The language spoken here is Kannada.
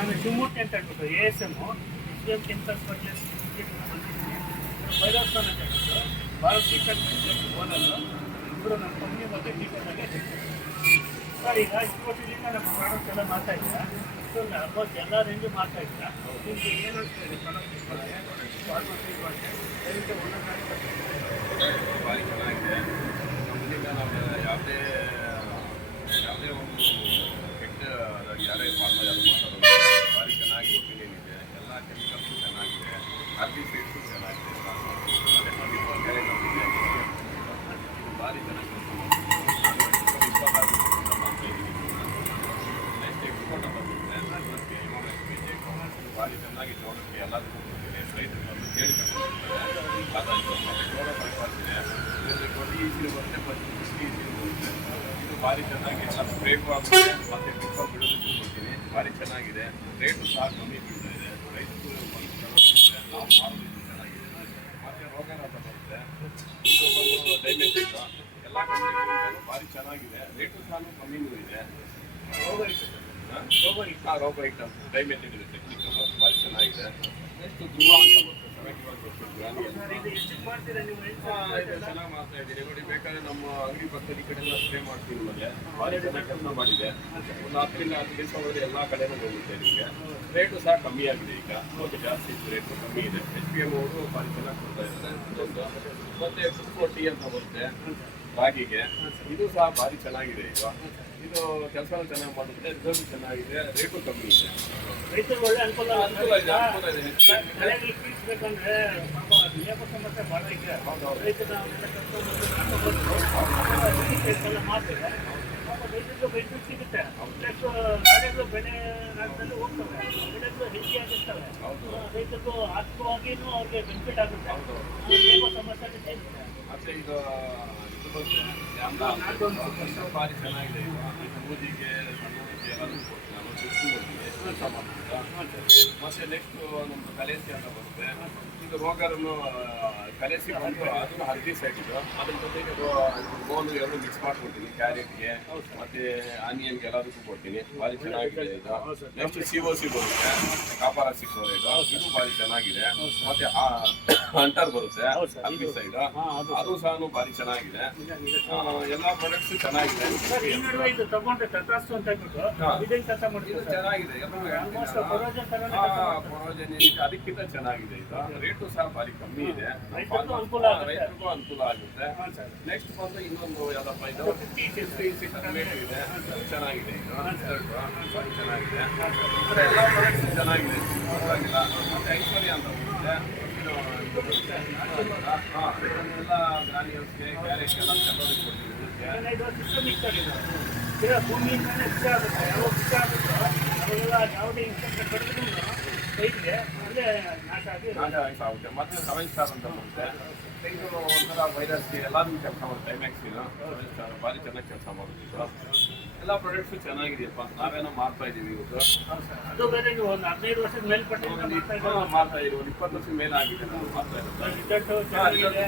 ನಾನು ಶಿವಮೂರ್ತಿ ಅಂತ ಹೇಳ್ಬಿಟ್ಟು ASM ಎಸ್ ಕೆಮಿಕಲ್ಸ್ ಪರ್ಚೇಸ್ ಬಂದಿದ್ದೀನಿ. ಭೈರವಸ್ಥಾನ ಅಂತ ಹೇಳ್ಬಿಟ್ಟು ಭಾರತ್ ಟೀಚರ್ ಓನರು ಇಬ್ಬರು ನಮ್ಮ ಕಂಪ್ನಿ ಮತ್ತು ಟೀಚರ್ನಾಗೆ ಸರ್. ಈಗ ಇಷ್ಟು ವರ್ಷದಿಂದ ನಮ್ಮ ಪ್ರಾಡಕ್ಟ್ ಎಲ್ಲ ಮಾಡ್ತಾ ಇದ್ದೀರಾ, ಇಷ್ಟೊಂದು ಆಲ್ಮೋಸ್ಟ್ ಎಲ್ಲ ರೇಂಜು ಮಾಡ್ತಾ ಇದ್ದೀರಾ. ನಿಮಗೆ ಏನು ಅನಿಸ್ತಾ ಇದೆ ಪ್ರಾಡಕ್ಟ್ ಇಟ್ಕೊಂಡ್ರೆ ಫಾರ್ಮಸಿ ಇಟ್ಕೊಂಡ್ರೆ ದಯವಿಟ್ಟು ಒಂದೊಂದಾಗಿ ಭಾರಿ ಚೆನ್ನಾಗಿದೆ. ನಮ್ಮಲ್ಲಿಂದ ನಾವು ಯಾವುದೇ ಒಂದು ಕೆಟ್ಟ ಯಾರೇ ಫಾರ್ಮರ್ ಯಾರು ಮಾತಾಡೋದು ಭಾರಿ ಚೆನ್ನಾಗಿ ಒಪಿನಿಯನ್ ಇದೆ. ಎಲ್ಲ ಕೆಮಿಕಲ್ಸು ಚೆನ್ನಾಗಿದೆ, ಹರ್ಬಿಸೈಡ್ಸು ಚೆನ್ನಾಗಿದೆ, ಮತ್ತು 24 ಕ್ಯಾರೆಟ್ ಇದೆ. ಇದು ಭಾರಿ ಚೆನ್ನಾಗಿ ನೆಕ್ಸ್ಟ್ ಎಕ್ಸ್ಪೋರ್ಟ್ ಬಂದಿದೆ. ಭಾರಿ ಚೆನ್ನಾಗಿ ನೋಡೋಕ್ಕೆ ಎಲ್ಲದಕ್ಕೂ ಬಂದಿದೆ. ರೈತರು ಬಂದು ಕೇಳಿಕೊಂಡಿರ್ತಾರೆ. ಅದಂತೂ ಮತ್ತು ಕ್ಲೋರೋ ಬೈಪಾಸ್ ಇದೆ. ಇದರಲ್ಲಿ 20 EC ಬರುತ್ತೆ, 50 EC ಬರುತ್ತೆ. ಇದು ಭಾರಿ ಚೆನ್ನಾಗಿ ಎಲ್ಲ ಸ್ಪ್ರೇಗೂ ಆಗುತ್ತೆ ಮತ್ತು ಟಿಪ್ಪ ಬಿಡೋದಕ್ಕೂ ಕೊಡ್ತೀನಿ. ಭಾರಿ ಚೆನ್ನಾಗಿದೆ. ರೇಟು ಸಹ ಕಮ್ಮಿ ಬೀಳ್ತಾ ಇದೆ. ರೈತರು ಬಂದು ತಗೊಳ್ತಿದ್ದಾರೆ. ನಾವು ಮಾಡೋದು ಚೆನ್ನಾಗಿದೆ. ಮತ್ತು ರೋಗನಾಥ ಬರುತ್ತೆ. ಇದು ಬಂದು ಡೈಮೆಟಿಕ್ ಎಲ್ಲ ಕಂಪ್ನಿಗಳು ಭಾರಿ ಚೆನ್ನಾಗಿದೆ. ರೇಟು ಸಹ ಕಮ್ಮಿನೂ ಇದೆ. ರೋಗ ಐಟಮ್ ಡೈಮೆಟಿಕ್ ಇದೆ. ಟೆಕ್ನಿಕಲ್ ಭಾರಿ ಚೆನ್ನಾಗಿದೆ. ನೆಕ್ಸ್ಟ್ ಧ್ರುವ ಅಂತ ಬರುತ್ತೆ. 71 ಇದು ಚೆನ್ನಾಗಿ ಮಾಡ್ತಾ ಇದ್ದೀನಿ ನೋಡಿ. ಬೇಕಾದ್ರೆ ನಮ್ಮ ಅಂಗಡಿ ಪಕ್ಕದ ಈ ಕಡೆ ಎಲ್ಲ ಸ್ಪ್ರೇ ಮಾಡ್ತೀನಿ. ನಿಮಗೆ ಭಾರಿ ಚೆನ್ನಾಗಿ ಕೆಲಸ ಮಾಡಿದೆ. ಒಂದು 10 ರಿಂದ 10 ದಿವಸ ಒಳಗೆ ಎಲ್ಲ ಕಡೆನೂ ಹೋಗುತ್ತೆ. ನಿಮಗೆ ರೇಟು ಸಹ ಕಮ್ಮಿ ಆಗಿದೆ. ಈಗ ಸ್ವಲ್ಪ ಜಾಸ್ತಿ ರೇಟು ಕಮ್ಮಿ ಇದೆ. SPM ಅವರು ಭಾರಿ ಚೆನ್ನಾಗಿ ಕೊಡ್ತಾ ಇದ್ದಾರೆ. ಇದೊಂದು ಮತ್ತೆ 240 ಅಂತ ಬರುತ್ತೆ ರಾಗಿಗೆ. ಇದು ಸಹ ಭಾರಿ ಚೆನ್ನಾಗಿದೆ. ಈಗ ಇದು ಕೆಲಸನೂ ಚೆನ್ನಾಗಿ ಮಾಡುತ್ತೆ, ರಿಸಲ್ಟ್ ಚೆನ್ನಾಗಿದೆ, ರೇಟು ಕಮ್ಮಿ ಇದೆ. ರೈತರು ಒಳ್ಳೆ ಅನುಕೂಲ ಅನುಕೂಲ ಇದೆ, ಅನುಕೂಲ ಇದೆ. ಬೇಕಂದ್ರೆ ಪಾಪ ಲೇಬರ್ ಸಮಸ್ಯೆ ಭಾಳ ಇದೆ. ರೈತರು ಎಲ್ಲ ಮಾಡ್ತಾರೆ. ಪಾಪ ರೈತರಿಗೂ ಬೆನಿಫಿಟ್ ಸಿಗುತ್ತೆ. ಪ್ಲಸ್ ಗಾಡಿಗಳು ಬೆಳೆ ನಾಡದಲ್ಲಿ ಹೋಗ್ತವೆ, ಬೆಳೆಗಳು ಹೆಚ್ಚಿಯಾಗಿರ್ತವೆ. ರೈತರಿಗೂ ಆರ್ಥಿಕವಾಗಿಯೂ ಅವ್ರಿಗೆ ಬೆನಿಫಿಟ್ ಆಗುತ್ತೆ. ಲೇಬರ್ ಸಮಸ್ಯೆ ಸಿಗುತ್ತೆ. ಮತ್ತೆ ಇದು ಭಾರಿ ಚೆನ್ನಾಗಿದೆ. ಈಗ ಮೂದಿಗೆ ಸಣ್ಣದಿಗೆ ಎಲ್ಲದೂ ಕೊಡ್ತೀನಿ. ನಾನು ಕೆಲಸ ಮಾಡ್ತೀನಿ. ಮತ್ತೆ ನೆಕ್ಸ್ಟ್ ನಮ್ಮದು ಕಲೇಸಿ ಅಂತ ಬರುತ್ತೆ. ಇದು ರೋಗರನ್ನು ಕಲೇಸಿ ಬಂದು ಅದನ್ನು ಹರ್ಬಿಸೈಡ್ ಇದು. ಅದ್ರ ಜೊತೆಗೆ ಗೋನು ಎರಡು ಮಿಕ್ಸ್ ಮಾಡ್ಕೊಡ್ತೀನಿ. ಕ್ಯಾರೆಟ್ಗೆ ಮತ್ತು ಆನಿಯನ್ಗೆ ಎಲ್ಲದಕ್ಕೂ ಕೊಡ್ತೀನಿ. ಭಾರಿ ಚೆನ್ನಾಗಿದೆ ಇದು. ನೆಕ್ಸ್ಟ್ COC ಬರುತ್ತೆ, ಕಾಪರ ಸಿಕ್ಕೋರೈಡ್. ಇದು ಭಾರಿ ಚೆನ್ನಾಗಿದೆ. ಮತ್ತೆ ಹಂಟರ್ ಬರುತ್ತೆ ಹರ್ಬಿಸೈಡ್, ಅದು ಸಹ ಭಾರಿ ಚೆನ್ನಾಗಿದೆ. ಎಲ್ಲ ಪ್ರಾಡಕ್ಟ್ಸ್ ಚೆನ್ನಾಗಿದೆ. ಇದು ತಗೊಂಡ್ರೆ ತಟಾಸ್ತು ಅಂತ ಹೇಳ್ಬಿಟ್ಟು ಇದನ್ನ ಕೆಲಸ ಮಾಡ್ತೀವಿ. ಇದು ಚೆನ್ನಾಗಿದೆ. ಅದಕ್ಕಿಂತ ಚೆನ್ನಾಗಿದೆ. ಇದು ರೇಟು ಸಹ ಭಾರಿ ಕಮ್ಮಿ ಇದೆ. ರೈತರಿಗೂ ಅನುಕೂಲ ಆಗುತ್ತೆ. ನೆಕ್ಸ್ಟ್ ಬಂದು ಇನ್ನೊಂದು ಯಾವುದಪ್ಪ ಇದು 50 ರೇಟ್ ಇದೆ. ಚೆನ್ನಾಗಿದೆ. ಇದು ಭಾರಿ ಚೆನ್ನಾಗಿದೆ. ಎಲ್ಲ ಪ್ರಾಡಕ್ಟ್ಸ್ ಚೆನ್ನಾಗಿದೆ, ಪರವಾಗಿಲ್ಲ. ಮತ್ತೆ ಐಶ್ವರ್ಯ ಅಂತ ಬರುತ್ತೆ. ಎಲ್ಲ ಗ್ರಾನಿಯಲ್ಸ್ಗೆ ಕ್ಯಾರೆಟ್ ಎಲ್ಲ ಚೆಲ್ಲೋದಕ್ಕೆ ಕೊಡ್ತೀವಿ. ಭೂಮಿಯಿಂದಲೇ ವಿಷ ಆಗುತ್ತೆ. ಯಾವಾಗ ವಿಷ ಆಗುತ್ತೋ ಅವೆಲ್ಲ ಯಾವುದೇ ಇನ್ಫೆಕ್ಷನ್ ಕಡಿದ್ರೂ ರೈತರಿಗೆ ಅಲ್ಲೇ ನಾಶ ಆಗುತ್ತೆ. ಮತ್ತೆ 7 ಸ್ಟಾರ್ ಅಂತ ಬರುತ್ತೆ. ಇದು ಒಂಥರ ವೈರಸ್ಗೆ ಎಲ್ಲದೂ ಕೆಲಸ ಮಾಡುತ್ತೆ. ಟೈಮ್ಯಾಕ್ಸಿನ ಭಾರಿ ಚೆನ್ನಾಗಿ ಕೆಲಸ ಮಾಡುತ್ತಿದ್ದು. ಎಲ್ಲ ಪ್ರಾಡಕ್ಟ್ಸು ಚೆನ್ನಾಗಿದೆಯಪ್ಪ. ನಾವೇನೋ ಮಾಡ್ತಾ ಇದ್ದೀವಿ ಇವತ್ತು. ಅದು ಬೇರೆ ಒಂದು 15 ವರ್ಷದ ಮೇಲ್ಪಟ್ಟಿಂದ ಮಾಡ್ತಾ ಇದ್ದೀವಿ. ಒಂದು 20 ವರ್ಷದ ಮೇಲೆ ಆಗಿದೆ ನಾವು ಮಾಡ್ತಾ ಇರೋದು. ರಿಸಲ್ಟು ಚೆನ್ನಾಗಿದೆ.